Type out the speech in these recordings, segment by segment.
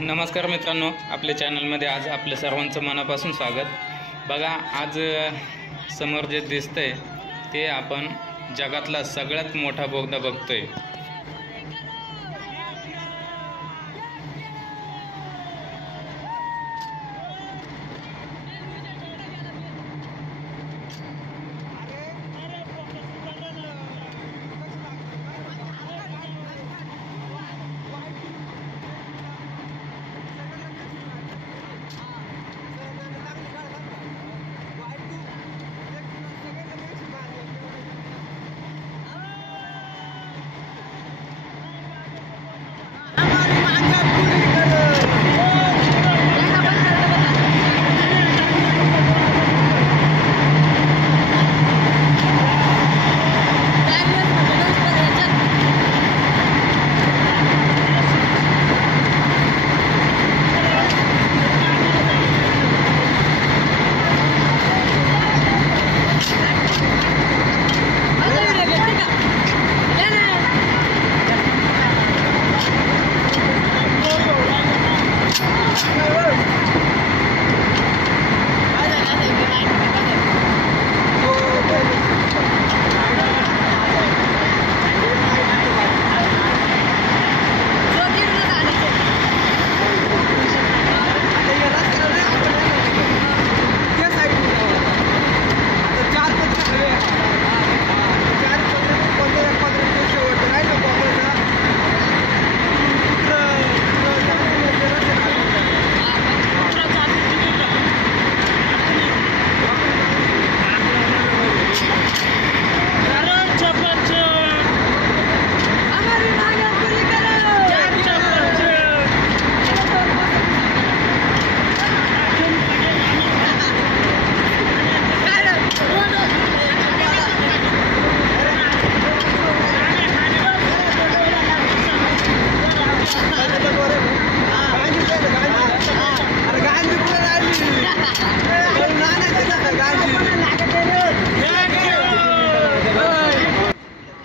नमस्कार मित्रांनो, आपल्या चॅनलमध्ये आज आपल्या सर्वांचं मनापासून स्वागत। बघा, आज समोर जे दिसतंय ते आपण जगातला सगळ्यात मोठा बोगदा बघतोय।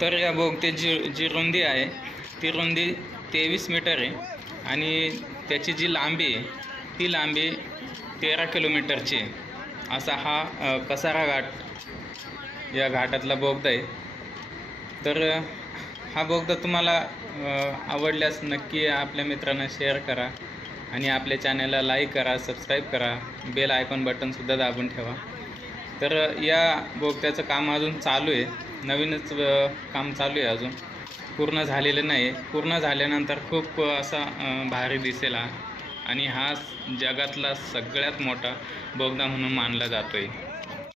तर या बोगद्याची जी रुंदी आहे ती रुंदी 23 मीटर आहे आणि त्याची जी लांबी आहे ती लांबी 13 किलोमीटरची आहे। असा हा कसारा घाट या घाटातला बोगदा आहे। तर हा बोगदा तुम्हाला आवडल्यास नक्की आपल्या मित्रांना शेअर करा आणि आपल्या चॅनलला लाईक करा, सबस्क्राईब करा, बेल आयकॉन बटनसुद्धा दाबून ठेवा। तर या बोगद्याचं काम अजून चालू आहे, नवीनच काम चालू आहे, अजून पूर्ण झालेलं नाही। पूर्ण झाल्यानंतर खूप असा भारी दिसेल आणि हा जगातला सगळ्यात मोठा बोगदा म्हणून मानला जातो आहे।